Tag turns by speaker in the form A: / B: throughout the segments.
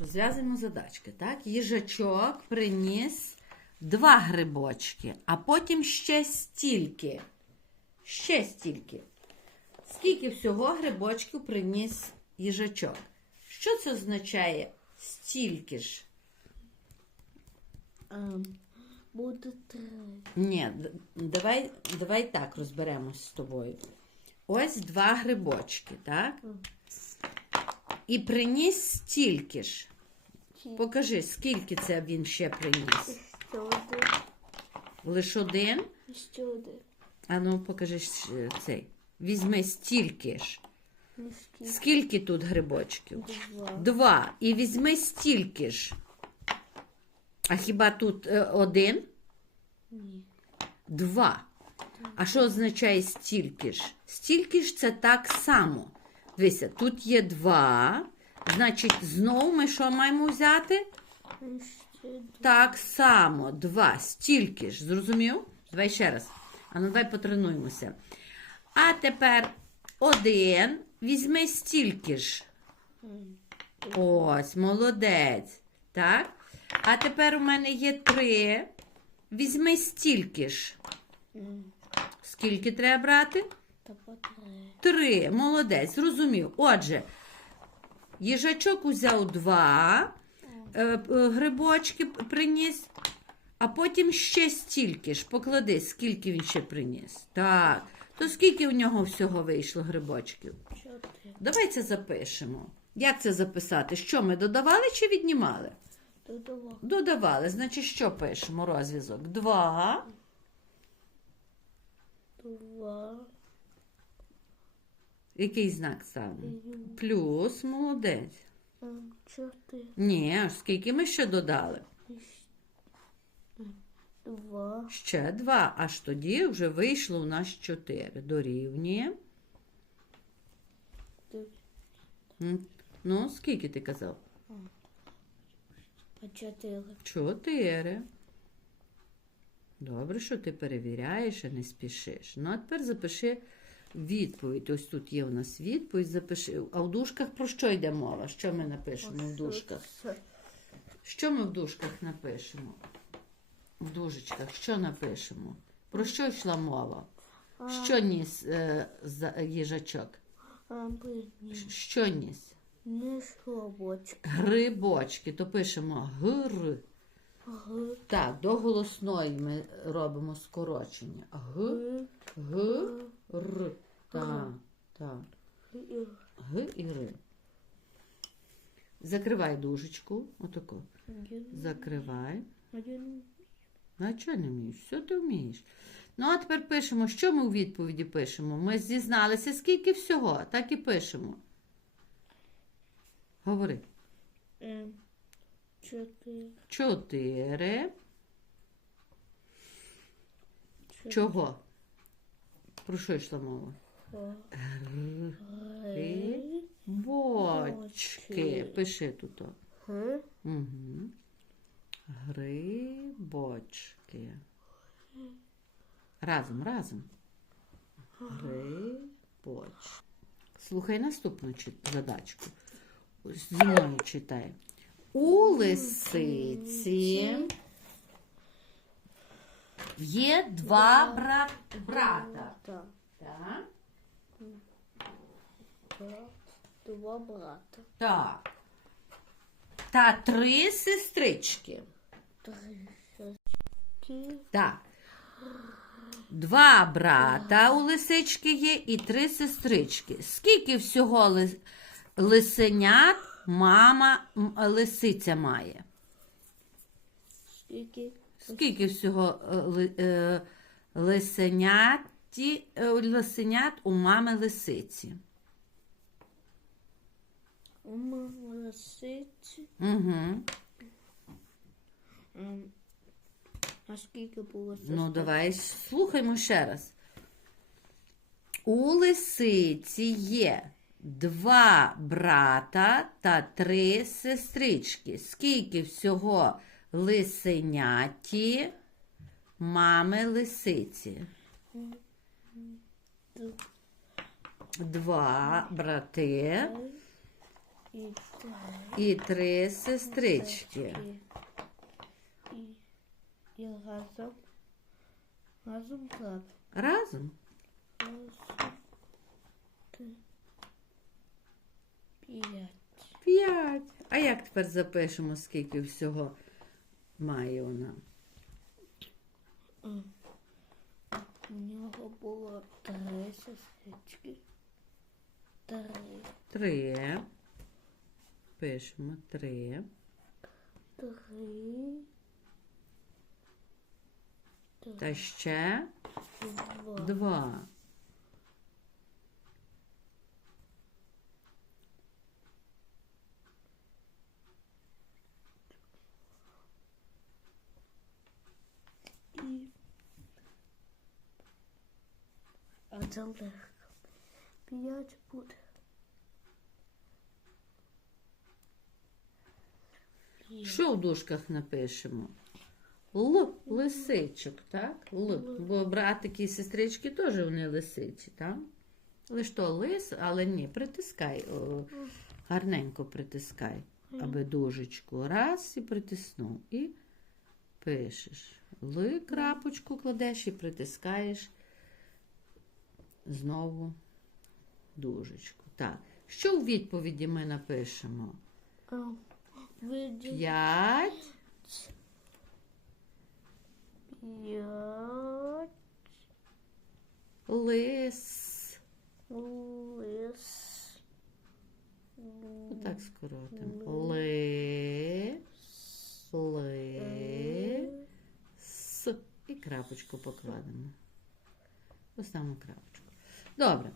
A: розв'язуємо задачки. Так? Їжачок приніс два грибочки, а потім ще стільки. Ще стільки. Скільки всього грибочків приніс їжачок? Що це означає стільки ж?
B: Буде три.
A: Ні, давай, давай так розберемось з тобою. Ось два грибочки, так? І приніс стільки ж. Покажи, скільки це він ще приніс.
B: Ще один.
A: Лиш один.
B: Ще один.
A: А ну покажи цей. Візьми стільки ж.
B: Ну, скільки?
A: Скільки тут грибочків?
B: Два.
A: Два. І візьми стільки ж. А хіба тут е, один?
B: Ні.
A: Два. А що означає стільки ж? Стільки ж це так само. Дивися, тут є два. Значить, знову ми що маємо взяти? Так само. Два. Стільки ж. Зрозумів? Давай ще раз. А ну давай потренуємося. А тепер один. Візьми стільки ж. Ось, молодець. Так? А тепер у мене є три. Візьми стільки ж. Скільки треба брати?
B: Три.
A: Молодець, зрозумів. Отже, їжачок узяв два е, е, грибочки приніс, а потім ще стільки ж. Поклади, скільки він ще приніс. Так. То скільки в нього всього вийшло грибочків?
B: Чотири.
A: Давай це запишемо. Як це записати? Що ми додавали чи віднімали?
B: Додавав.
A: Додавали. Значить, що пишемо? Розв'язок. Два.
B: Два.
A: Який знак ставимо? Плюс, молодець.
B: Чотири.
A: Ні, аж скільки ми ще додали?
B: Два.
A: Ще два. Аж тоді вже вийшло у нас чотири. Дорівнює. Ну, скільки ти казав?
B: Чотири.
A: Чотири. Добре, що ти перевіряєш і не спішиш. Ну, а тепер запиши відповідь. Ось тут є у нас відповідь. Запиши. А в дужках про що йде мова? Що ми напишемо в дужках? Що ми в дужках напишемо? В дужечках, що напишемо? Про що йшла мова? Що ніс е, за, їжачок? Що ніс?
B: Не слобочки.
A: Грибочки, то пишемо гр.
B: Г.
A: Так, до голосної ми робимо скорочення. Г, г, р. Так, так. Г і р. Закривай дужечку. Отако. Закривай. Ну, а чого не вмієш? Все ти вмієш. Ну, а тепер пишемо, що ми у відповіді пишемо. Ми зізналися, скільки всього, так і пишемо. Говори.
B: Чотири.
A: Чотири.
B: Чотири.
A: Чого? Про що йшла мова?
B: Гри.
A: Бочки. Пиши тут. Угу. Грибочки. Разом, разом. Грибочки. Слухай наступну задачку. Зі мною читай. У лисиці є два бра- брата.
B: Так. Два брата.
A: Так. Та три сестрички.
B: Три сестри.
A: Так. Два брата у лисички є і три сестрички. Скільки всього ли- лисенят мама лисиця має?
B: Скільки?
A: Скільки всього е, ли- е, лисеняті, е, лисенят у мами лисиці?
B: Ума лисиці.
A: Угу.
B: Ем, А скільки було
A: Ну, давай слухаймо ще раз. У лисиці є два брата та три сестрички. Скільки всього лисеняті мами лисиці? Два брати
B: І три.
A: сестрички.
B: І, разом. Разом брат.
A: Разом?
B: П'ять.
A: П'ять. А як тепер запишемо, скільки всього має вона?
B: У нього було три сестрички. Три.
A: Три. Пишемо три.
B: Три.
A: Та ще
B: Два.
A: два.
B: І. А. П'ять буде.
A: Що в дужках напишемо? Л лисичок, так? Л. Бо братики і сестрички теж вони лисичі, так? Лиш то лис, але ні, притискай. О, гарненько притискай, аби дужечку. Раз і притиснув. І пишеш. Ли крапочку кладеш і притискаєш знову дужечку. Так. Що у відповіді ми напишемо? П'ять.
B: П'ять.
A: Лис.
B: Лис.
A: Отак скоротимо. Ли. Ли. С. І крапочку покладемо. Поставимо крапочку. Добре.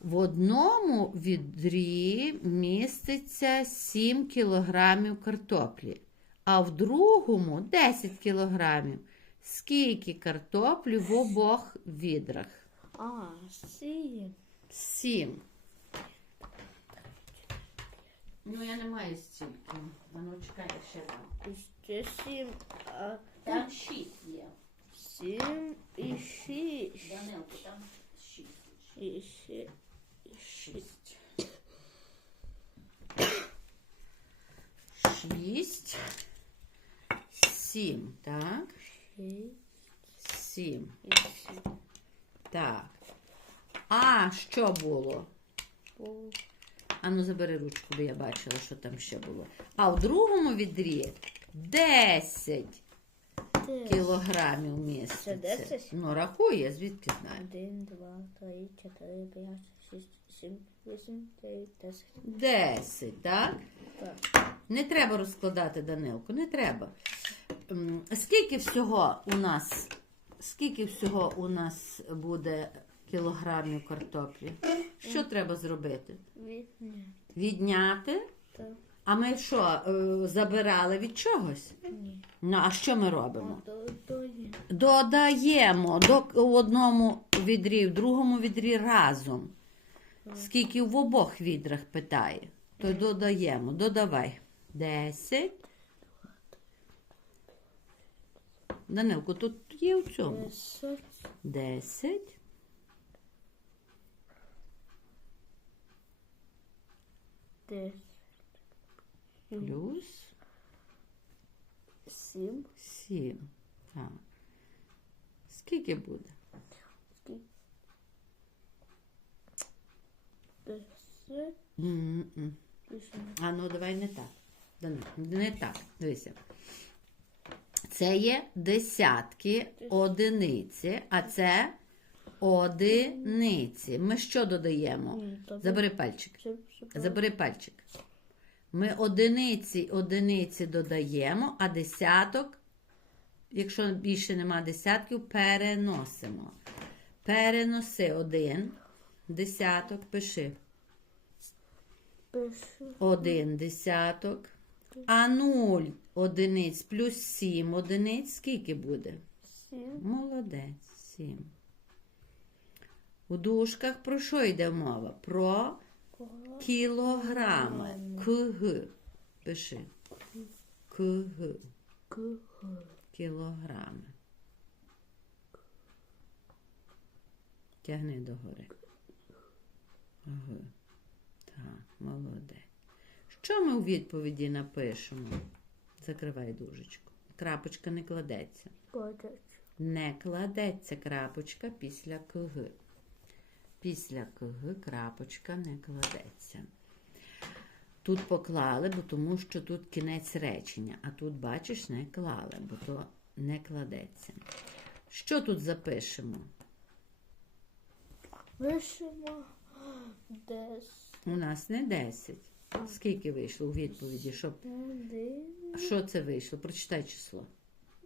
A: В одному відрі міститься 7 кілограмів картоплі, а в другому 10 кілограмів. Скільки картоплі в обох відрах?
B: А, сім.
A: Сім. Ну, я не маю стільки. А ну, чекай, я ще дам.
B: І ще сім. А
A: Там шість є.
B: сім і шість.
A: Данилко, там.
B: І шість.
A: Шість. Сім, так? Сім. Так. А що було? А ну забери ручку, бо я бачила, що там ще було. А в другому відрі 10
B: Десять.
A: Кілограмів міститься.
B: Це 10?
A: Ну, рахує, звідки знаю.
B: Один, два, три, чотири, п'ять, шість, сім, вісім, дев'ять, десять.
A: 10, так?
B: Так.
A: Не треба розкладати Данилку, не треба. М, Скільки всього у нас, скільки всього у нас буде кілограмів картоплі? Що треба зробити?
B: Відня.
A: Відняти?
B: Так.
A: А ми що, е, забирали від чогось? Ну, а що ми робимо? Додаємо до в одному відрі, в другому відрі разом. Скільки в обох відрах питає, то додаємо. Додавай. 10. Данилко, тут є в цьому.
B: Десять.
A: Плюс
B: Сім.
A: 7. Так. Скільки буде? М-м. А ну давай не так. Данилко, Не так. Дивися. Це є десятки одиниці, а це одиниці. Ми що додаємо? Забери пальчик. Забери пальчик. Ми одиниці, одиниці додаємо, а десяток, якщо більше нема десятків, переносимо. Переноси один десяток, пиши. Один десяток. А нуль одиниць плюс сім одиниць скільки буде?
B: Сім.
A: Молодець, сім. У дужках про що йде мова? Про кілограми. КГ. Пиши. КГ. Кілограми. Тягни догори. Ага. Так, молодець. Що ми у відповіді напишемо? Закривай дужечку. Крапочка не кладеться.
B: Кодець.
A: Не кладеться крапочка після КГ. Після КГ крапочка не кладеться. Тут поклали, бо тому що тут кінець речення, а тут, бачиш, не клали, бо то не кладеться. Що тут запишемо?
B: Вишимо десь
A: У нас не 10. Скільки вийшло у відповіді? Щоб...
B: один,
A: Що це вийшло? Прочитай число.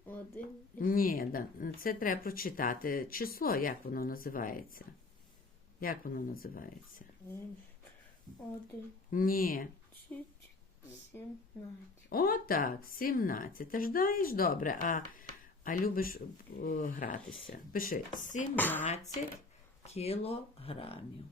B: один,
A: Ні, це треба прочитати. Число, як воно називається? Як воно називається?
B: один,
A: Ні.
B: сімнадцять.
A: Отак, 17. Ти ж даєш добре, а, а любиш о, гратися. Пиши 17 кілограмів.